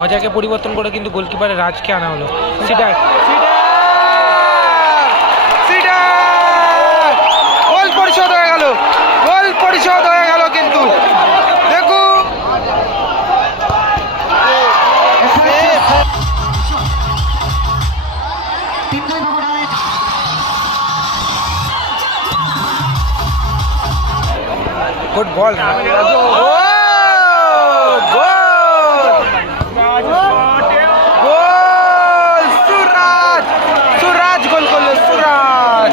মজাকে পরিবর্তন করে কিন্তু গোলকিপারে রাজকে আনা হলো। সিটার গোল পরিশোধ হয়ে গেল। গোল পরিশোধ হয়ে গেল কিন্তু। দেখুন। গুড বল গোল সুরাজ সুরাজ গোল করল সুরাজ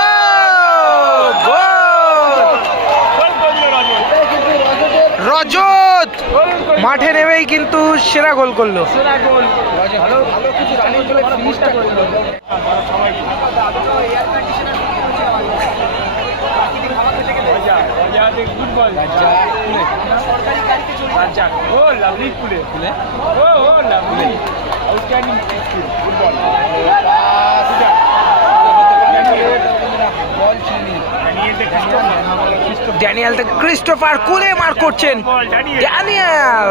রজত মাঠে নেমেই কিন্তু সেরা গোল করল ড্যানিয়েল থেকে ক্রিস্টোফার কুলে মার করছেন। ড্যানিয়াল!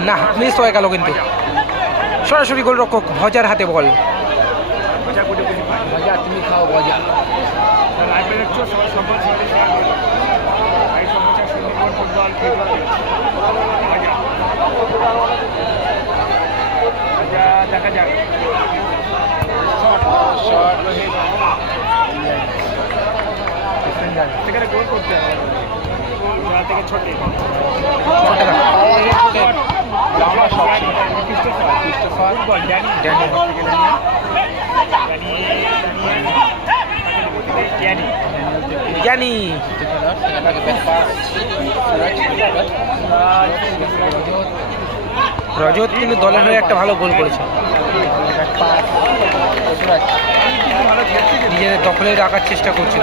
না মিস হয়ে গেল কিন্তু। সরাসরি গোলরক্ষক ভজার হাতে বল। তুমি খাও দেখা যাক। সেখানে গোল করতে হবে। ওরা থেকে ছোটে। ফুটবল জানি। ড্যানিয়েল জানি জানি রজত কিন্তু দলের হয়ে একটা ভালো গোল করেছে। নিজেদের দখলে রাখার চেষ্টা করছিল।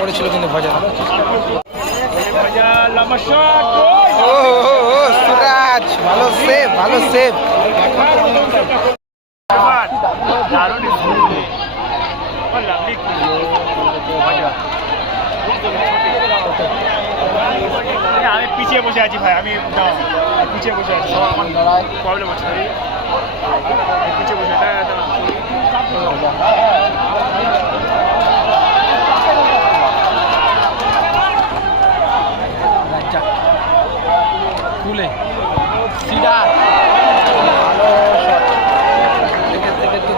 গোল কিন্তু ভজা লম্বা শট ও ও, ও, সুরাজ ভালো সেভ ভালো সেভ দারুণ লাভলি আমি পিছিয়ে বসে আছি ভাই আমি পিছিয়ে বসে আছি আমার প্রবলেম হচ্ছে পিছিয়ে বসে দাঁড়া, দাঁড়া। তুলে সিডার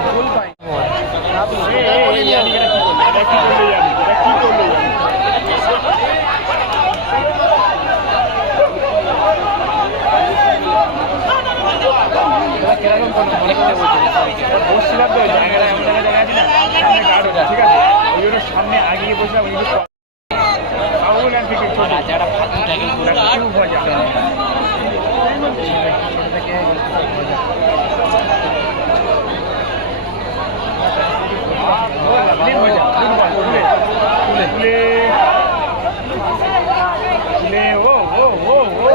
গোল পাই এই, এই, এই, জানি এটা কি করল, এটা কি করল জানি, এটা কি করল জানি। বসছিলাম তো জায়গাটা এমন জায়গায় জায়গা আছে না সামনে গার্ড ওঠা, ঠিক আছে ওই জন্য সামনে আগিয়ে বসলাম ওই জন্য ফাউল অ্যান্ড ফ্রি কিক যারা ফাঁকি ট্যাকেল করে ওটা খুব মজা লাভলি মজা ফুটবল তুলে তুলে তুলে তুলে ও ও ও ও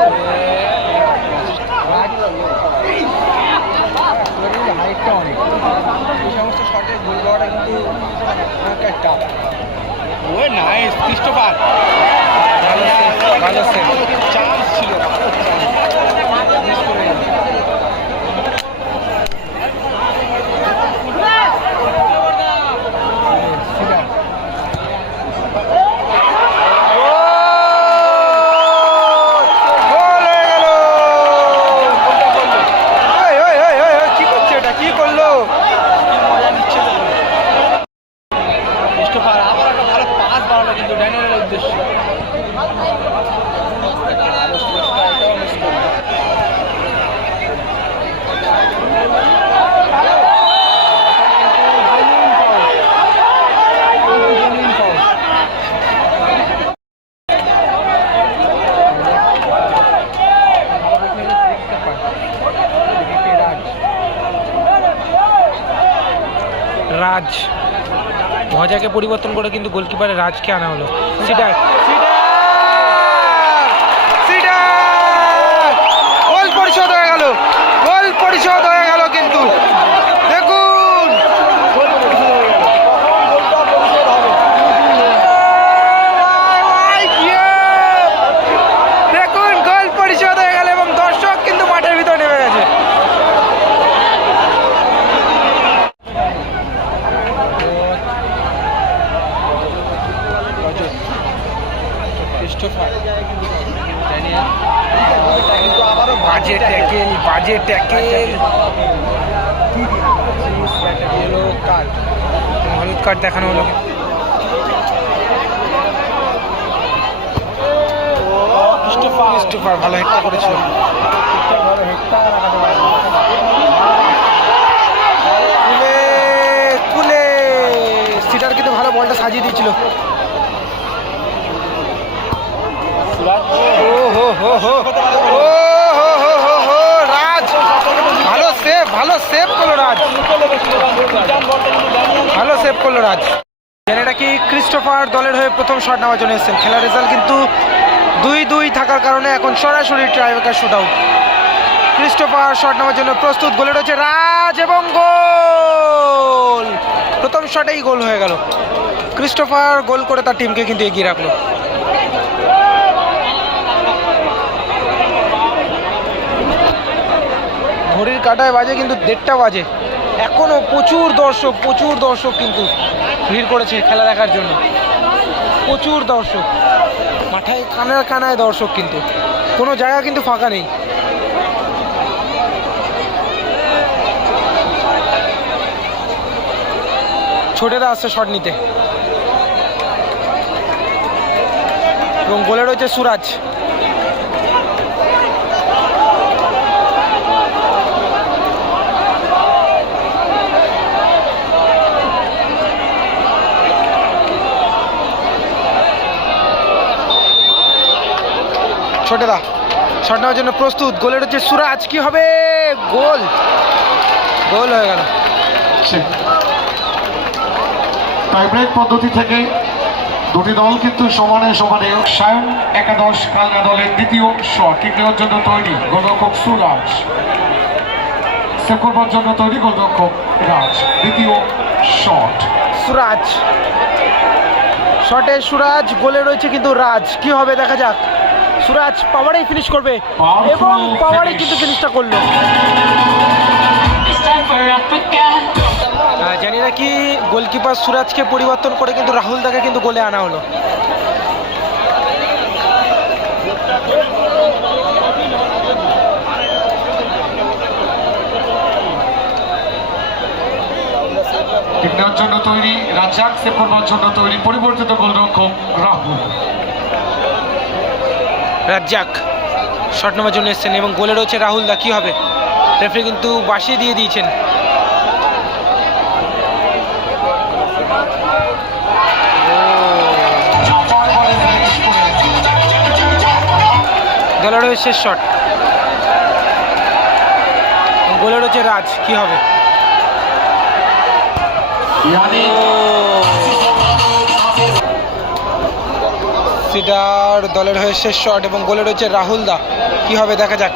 হাইটটা অনেক এই সমস্ত শটে গোল করাটা কিন্তু অনেকটা টাফ ও নাইস ক্রিস্টোফার ভালো সেভ ভালো সেভ চান্স ছিল করে গেল সিডার গোল হয়ে গেল ওই, ওই, ওই, ওই, ওই, কি করছে এটা কি করল মজা নিচ্ছে তো ক্রিস্টোফার আবার একটা ভালো পাস বার উদ্দেশ্যে এটাও মিস করল রাজ ভজাকে পরিবর্তন করে কিন্তু গোলকিপারে রাজকে আনা হলো। সিডার সিডার সিডার গোল পরিশোধ হয়ে গেল গোল পরিশোধ হয়ে গেল কিন্তু দেখুন দেখুন গোল পরিশোধ হয়ে গেল এবং দর্শক কিন্তু মাঠের ভিতরে নেমে গেছে ক্রিস্টোফার ড্যানিয়েল এটা কিন্তু আবারও বাজে ট্যাকেল বাজে ট্যাকেল। ইয়েলো কার্ড হলুদ কার্ড দেখানো হলো। ক্রিস্টোফার। ভালো হেডটা করেছিল। কুলে সিটার কিন্তু ভালো বলটা সাজিয়ে দিয়েছিল ও হো হো রাজ। ভালো সেভ ভালো সেভ করল রাজ। ভালো সেভ করল রাজ। এটা কি, ক্রিস্টোফার দলের হয়ে প্রথম শট নেওয়ার জন্য এসেছেন। খেলার রেজাল্ট কিন্তু দুই দুই থাকার কারণে এখন সরাসরি tiebreaker shoot out Christopher shot নেওয়ার জন্য প্রস্তুত। গোলে রয়েছে রাজ এবং গোল। প্রথম শটেই গোল হয়ে গেল। ক্রিস্টোফার গোল করে তার টিমকে কিন্তু এগিয়ে রাখল। ঘড়ির কাটায় বাজে কিন্তু দেড়টা বাজে। এখনও প্রচুর দর্শক প্রচুর দর্শক কিন্তু ভিড় করেছে খেলা দেখার জন্য। প্রচুর দর্শক। মাথায় কানায় কানায় দর্শক কিন্তু। কোনো জায়গা কিন্তু ফাঁকা নেই। ছোটেরা আসছে শট নিতে। এবং গোলে রয়েছে সুরাজ। ছোটেদা শট নেওয়ার জন্য প্রস্তুত। গোলের হচ্ছে সুরাজ কি হবে? গোল। গোল হয়ে গেল। টাইব্রেক পদ্ধতি থেকে দুটি দল কিন্তু সমানে সমানে সায়ন একাদশ কালনা দলের দ্বিতীয় শট কিক নেওয়ার জন্য তৈরি গোলরক্ষক সুরাজ। সেভ করবার জন্য তৈরি গোলরক্ষক রাজ দ্বিতীয় শট। সুরাজ। শটে সুরাজ গোলে রয়েছে কিন্তু রাজ। কি হবে দেখা যাক। সুরাজ পাওয়ারেই ফিনিশ করবে এবং পাওয়ারেই কিন্তু ফিনিশটা করল। জানি না কি গোলকিপার সুরাজকে পরিবর্তন করে কিন্তু রাহুল দাকে কিন্তু গোলে আনা হলো। জন্য তৈরি রাজ্জাক সেভ করবার জন্য তৈরি পরিবর্তিত গোলরক্ষক রাহুল। রাজ্জাক। শট নেওয়ার জন্য এসেছেন এবং গোলে রয়েছে রাহুল দা কী হবে? রেফারি কিন্তু বাসিয়ে দিয়ে দিয়েছেন। হয়ে শেষ শট গোলে রয়েছে রাজ কি হবে? সিডার দলের হয়ে শেষ শট এবং গোলে রয়েছে রাহুল দা। কি হবে দেখা যাক।